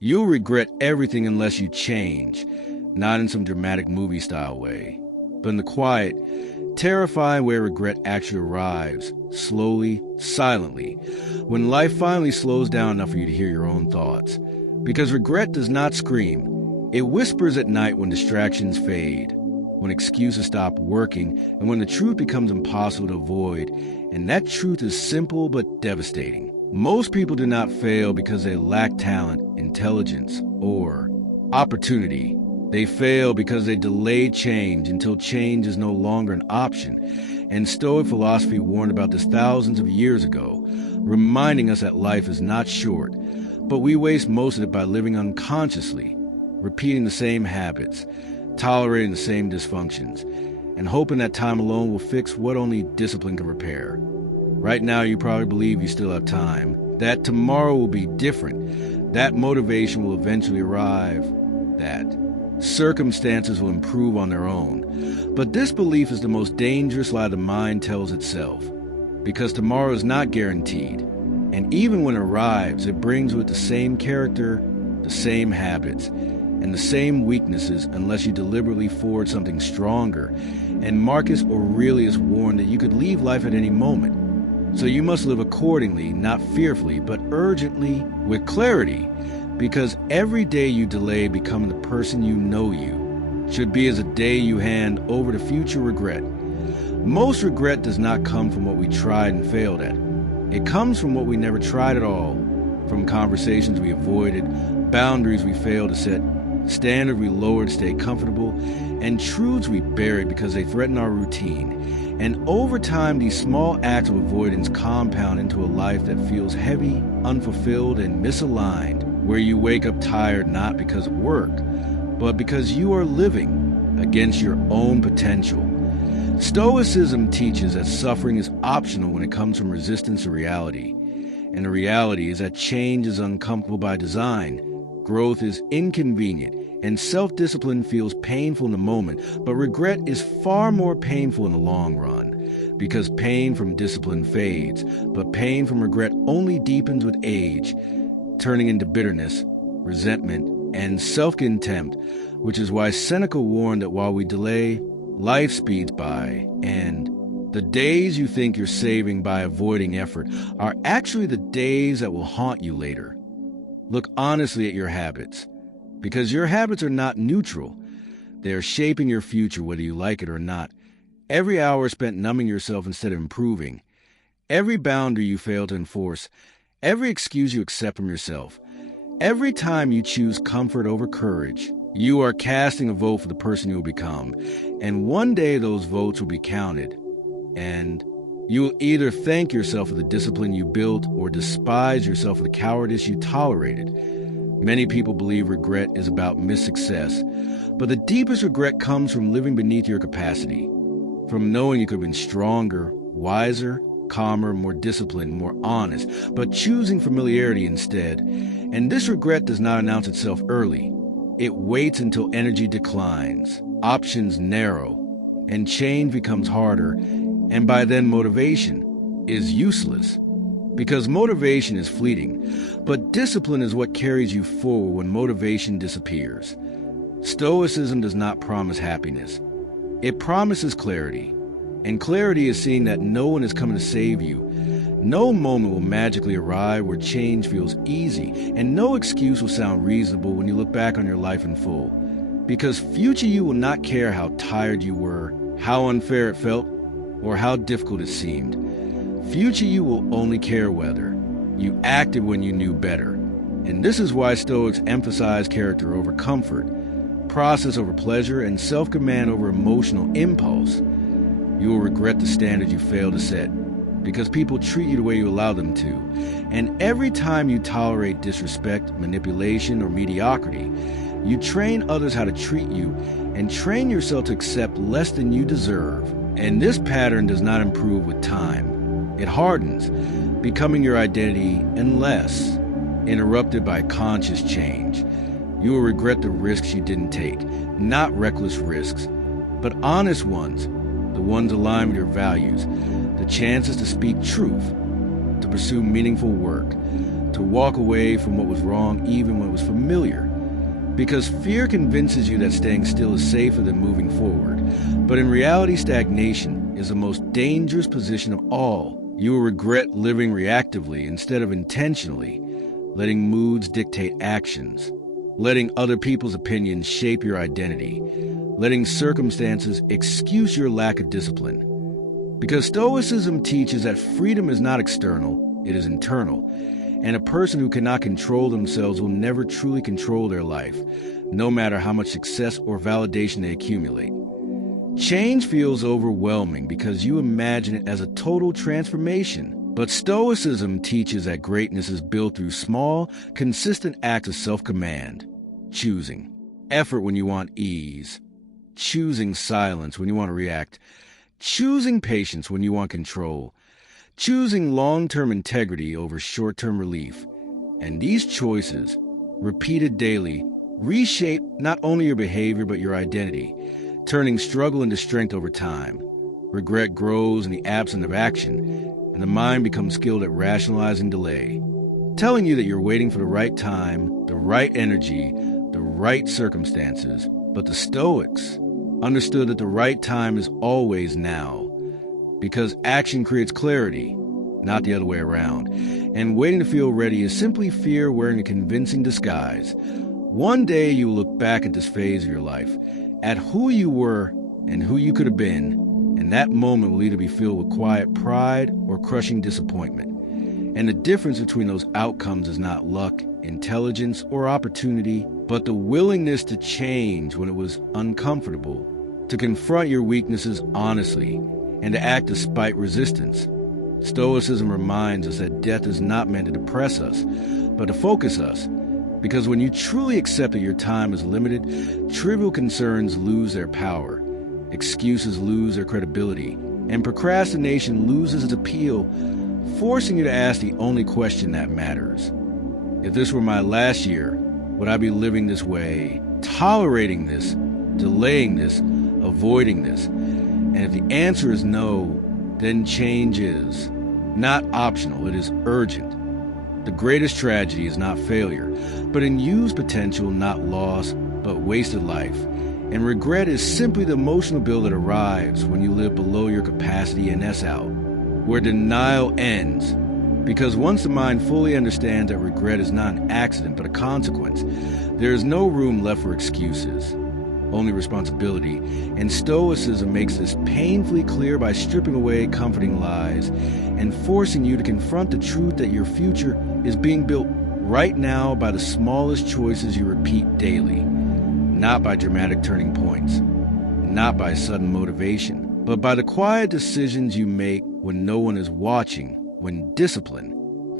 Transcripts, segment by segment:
You'll regret everything unless you change, not in some dramatic movie-style way, but in the quiet, terrifying way regret actually arrives, slowly, silently, when life finally slows down enough for you to hear your own thoughts. Because regret does not scream. It whispers at night when distractions fade, when excuses stop working, and when the truth becomes impossible to avoid. And that truth is simple but devastating. Most people do not fail because they lack talent, intelligence, or opportunity. They fail because they delay change until change is no longer an option. And Stoic philosophy warned about this thousands of years ago, reminding us that life is not short, but we waste most of it by living unconsciously, repeating the same habits, tolerating the same dysfunctions, and hoping that time alone will fix what only discipline can repair. Right now, you probably believe you still have time, that tomorrow will be different, that motivation will eventually arrive, that circumstances will improve on their own. But this belief is the most dangerous lie the mind tells itself, because tomorrow is not guaranteed. And even when it arrives, it brings with the same character, the same habits, and the same weaknesses unless you deliberately forge something stronger. And Marcus Aurelius warned that you could leave life at any moment. So you must live accordingly, not fearfully, but urgently, with clarity, because every day you delay becoming the person you know you should be as a day you hand over to future regret. Most regret does not come from what we tried and failed at. It comes from what we never tried at all, from conversations we avoided, boundaries we failed to set, standards we lowered to stay comfortable, and truths we buried because they threaten our routine. And over time, these small acts of avoidance compound into a life that feels heavy, unfulfilled, and misaligned, where you wake up tired not because of work, but because you are living against your own potential. Stoicism teaches that suffering is optional when it comes from resistance to reality. And the reality is that change is uncomfortable by design, growth is inconvenient, and self-discipline feels painful in the moment, but regret is far more painful in the long run, because pain from discipline fades, but pain from regret only deepens with age, turning into bitterness, resentment, and self-contempt, which is why Seneca warned that while we delay, life speeds by, and the days you think you're saving by avoiding effort are actually the days that will haunt you later. Look honestly at your habits, because your habits are not neutral. They are shaping your future whether you like it or not. Every hour spent numbing yourself instead of improving, every boundary you fail to enforce, every excuse you accept from yourself, every time you choose comfort over courage, you are casting a vote for the person you will become. And one day those votes will be counted. And you will either thank yourself for the discipline you built or despise yourself for the cowardice you tolerated. Many people believe regret is about missed success, but the deepest regret comes from living beneath your capacity, from knowing you could have been stronger, wiser, calmer, more disciplined, more honest, but choosing familiarity instead. And this regret does not announce itself early. It waits until energy declines, options narrow, and change becomes harder, and by then motivation is useless. Because motivation is fleeting, but discipline is what carries you forward when motivation disappears. Stoicism does not promise happiness. It promises clarity. And clarity is seeing that no one is coming to save you. No moment will magically arrive where change feels easy, and no excuse will sound reasonable when you look back on your life in full. Because future you will not care how tired you were, how unfair it felt, or how difficult it seemed. Future you will only care whether you acted when you knew better. And this is why Stoics emphasize character over comfort, process over pleasure, and self-command over emotional impulse. You will regret the standards you failed to set, because people treat you the way you allow them to. And every time you tolerate disrespect, manipulation, or mediocrity, you train others how to treat you and train yourself to accept less than you deserve. And this pattern does not improve with time. It hardens, becoming your identity unless interrupted by conscious change. You will regret the risks you didn't take, not reckless risks, but honest ones, the ones aligned with your values, the chances to speak truth, to pursue meaningful work, to walk away from what was wrong even when it was familiar. Because fear convinces you that staying still is safer than moving forward. But in reality, stagnation is the most dangerous position of all. You will regret living reactively instead of intentionally, letting moods dictate actions, letting other people's opinions shape your identity, letting circumstances excuse your lack of discipline. Because Stoicism teaches that freedom is not external, it is internal. And a person who cannot control themselves will never truly control their life, no matter how much success or validation they accumulate. Change feels overwhelming because you imagine it as a total transformation. But Stoicism teaches that greatness is built through small, consistent acts of self-command. Choosing effort when you want ease. Choosing silence when you want to react. Choosing patience when you want control. Choosing long-term integrity over short-term relief. And these choices, repeated daily, reshape not only your behavior but your identity, turning struggle into strength over time. Regret grows in the absence of action, and the mind becomes skilled at rationalizing delay, telling you that you're waiting for the right time, the right energy, the right circumstances. But the Stoics understood that the right time is always now, because action creates clarity, not the other way around. And waiting to feel ready is simply fear wearing a convincing disguise. One day you will look back at this phase of your life, at who you were and who you could have been, and that moment will either be filled with quiet pride or crushing disappointment. And the difference between those outcomes is not luck, intelligence, or opportunity, but the willingness to change when it was uncomfortable, to confront your weaknesses honestly, and to act despite resistance. Stoicism reminds us that death is not meant to depress us, but to focus us. Because when you truly accept that your time is limited, trivial concerns lose their power, excuses lose their credibility, and procrastination loses its appeal, forcing you to ask the only question that matters. If this were my last year, would I be living this way, tolerating this, delaying this, avoiding this? And if the answer is no, then change is not optional, it is urgent. The greatest tragedy is not failure, but unused potential, not loss, but wasted life. And regret is simply the emotional bill that arrives when you live below your capacity, and that's out, where denial ends. Because once the mind fully understands that regret is not an accident but a consequence, there is no room left for excuses, only responsibility. And Stoicism makes this painfully clear by stripping away comforting lies and forcing you to confront the truth that your future is being built right now by the smallest choices you repeat daily, not by dramatic turning points, not by sudden motivation, but by the quiet decisions you make when no one is watching, when discipline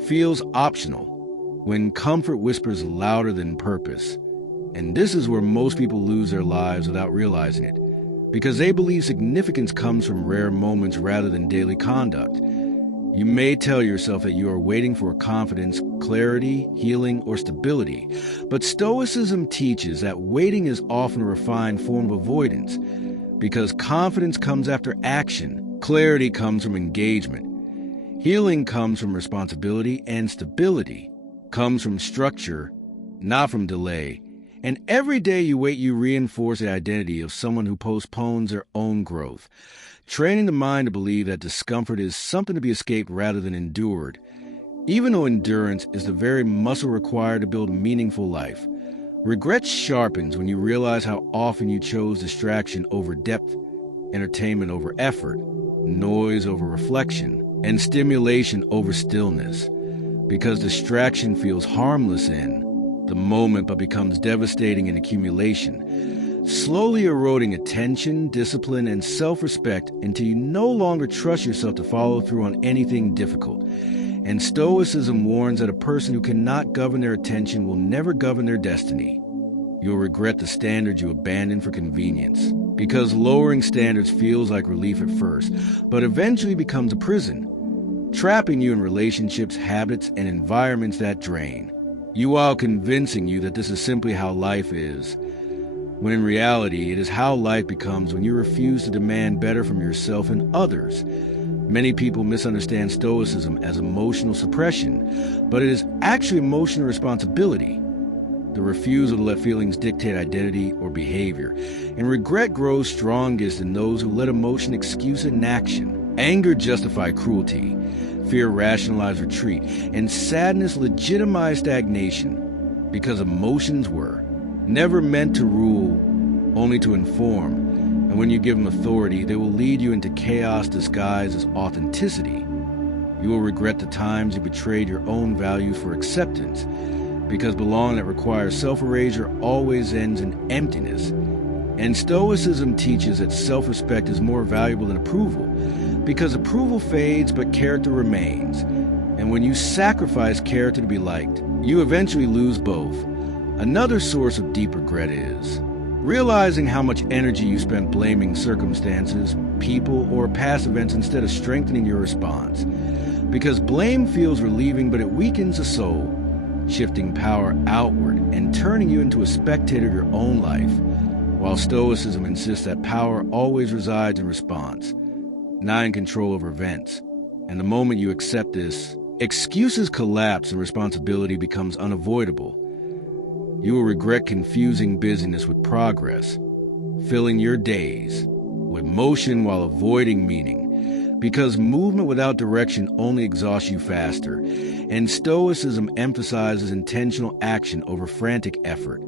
feels optional, when comfort whispers louder than purpose. And this is where most people lose their lives without realizing it, because they believe significance comes from rare moments rather than daily conduct. You may tell yourself that you are waiting for confidence, clarity, healing, or stability, but Stoicism teaches that waiting is often a refined form of avoidance, because confidence comes after action, clarity comes from engagement, healing comes from responsibility, and stability comes from structure, not from delay. And every day you wait, you reinforce the identity of someone who postpones their own growth, training the mind to believe that discomfort is something to be escaped rather than endured, even though endurance is the very muscle required to build a meaningful life. Regret sharpens when you realize how often you chose distraction over depth, entertainment over effort, noise over reflection, and stimulation over stillness, because distraction feels harmless in the moment but becomes devastating in accumulation, slowly eroding attention, discipline, and self-respect until you no longer trust yourself to follow through on anything difficult. And Stoicism warns that a person who cannot govern their attention will never govern their destiny. You'll regret the standards you abandoned for convenience, because lowering standards feels like relief at first, but eventually becomes a prison, trapping you in relationships, habits, and environments that drain you while convincing you that this is simply how life is, when in reality it is how life becomes when you refuse to demand better from yourself and others. Many people misunderstand Stoicism as emotional suppression, but it is actually emotional responsibility, the refusal to let feelings dictate identity or behavior. And regret grows strongest in those who let emotion excuse inaction. Anger justify cruelty, fear rationalize retreat, and sadness legitimize stagnation, because emotions were never meant to rule, only to inform. And when you give them authority, they will lead you into chaos disguised as authenticity. You will regret the times you betrayed your own values for acceptance, because belonging that requires self-erasure always ends in emptiness. And Stoicism teaches that self-respect is more valuable than approval, because approval fades but character remains. And when you sacrifice character to be liked, you eventually lose both. Another source of deep regret is realizing how much energy you spent blaming circumstances, people, or past events instead of strengthening your response. Because blame feels relieving, but it weakens the soul, shifting power outward and turning you into a spectator of your own life, while Stoicism insists that power always resides in response, not in control over events. And the moment you accept this, excuses collapse and responsibility becomes unavoidable. You will regret confusing busyness with progress, filling your days with motion while avoiding meaning, because movement without direction only exhausts you faster, and Stoicism emphasizes intentional action over frantic effort,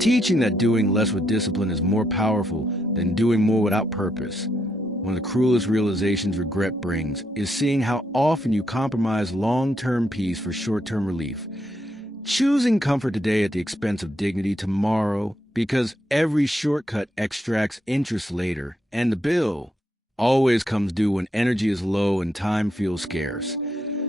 teaching that doing less with discipline is more powerful than doing more without purpose. One of the cruelest realizations regret brings is seeing how often you compromise long-term peace for short-term relief, choosing comfort today at the expense of dignity tomorrow, because every shortcut extracts interest later, and the bill always comes due when energy is low and time feels scarce.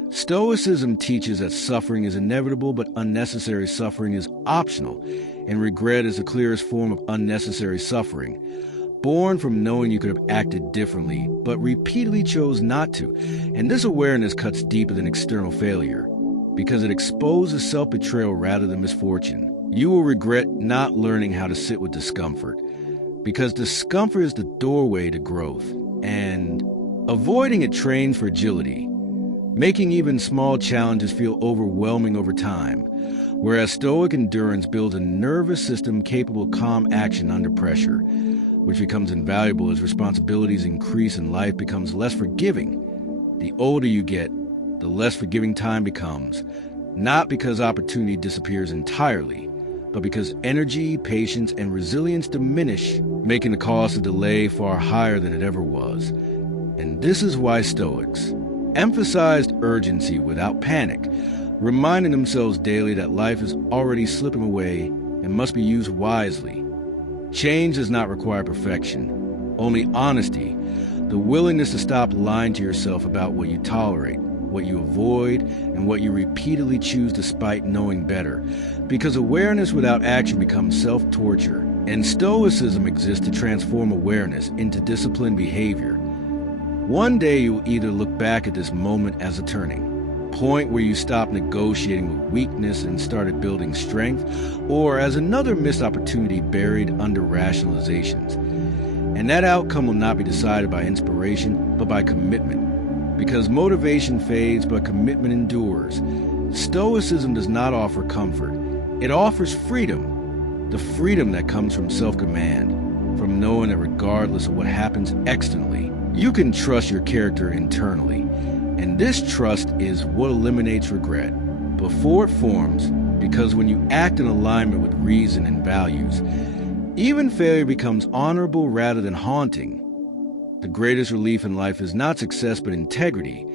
Stoicism teaches that suffering is inevitable, but unnecessary suffering is optional, and regret is the clearest form of unnecessary suffering, born from knowing you could have acted differently, but repeatedly chose not to. And this awareness cuts deeper than external failure, because it exposes self-betrayal rather than misfortune. You will regret not learning how to sit with discomfort, because discomfort is the doorway to growth, and avoiding it trains fragility, making even small challenges feel overwhelming over time, whereas Stoic endurance builds a nervous system capable of calm action under pressure, which becomes invaluable as responsibilities increase and life becomes less forgiving. The older you get, the less forgiving time becomes, not because opportunity disappears entirely, but because energy, patience, and resilience diminish, making the cost of delay far higher than it ever was. And this is why Stoics emphasized urgency without panic, reminding themselves daily that life is already slipping away and must be used wisely. Change does not require perfection, only honesty, the willingness to stop lying to yourself about what you tolerate, what you avoid, and what you repeatedly choose despite knowing better. Because awareness without action becomes self-torture, and Stoicism exists to transform awareness into disciplined behavior. One day you will either look back at this moment as a turning point where you stopped negotiating with weakness and started building strength, or as another missed opportunity buried under rationalizations. And that outcome will not be decided by inspiration, but by commitment. Because motivation fades, but commitment endures. Stoicism does not offer comfort. It offers freedom. The freedom that comes from self-command, from knowing that regardless of what happens externally, you can trust your character internally. And this trust is what eliminates regret before it forms, because when you act in alignment with reason and values, even failure becomes honorable rather than haunting. The greatest relief in life is not success but integrity,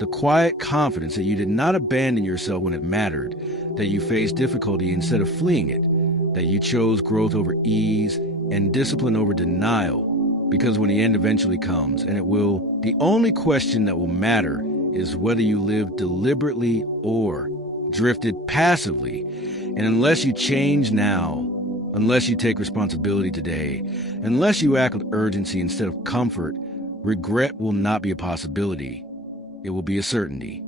the quiet confidence that you did not abandon yourself when it mattered, that you faced difficulty instead of fleeing it, that you chose growth over ease and discipline over denial, because when the end eventually comes, and it will, the only question that will matter is whether you lived deliberately or drifted passively. And unless you change now, unless you take responsibility today, unless you act with urgency instead of comfort, regret will not be a possibility. It will be a certainty.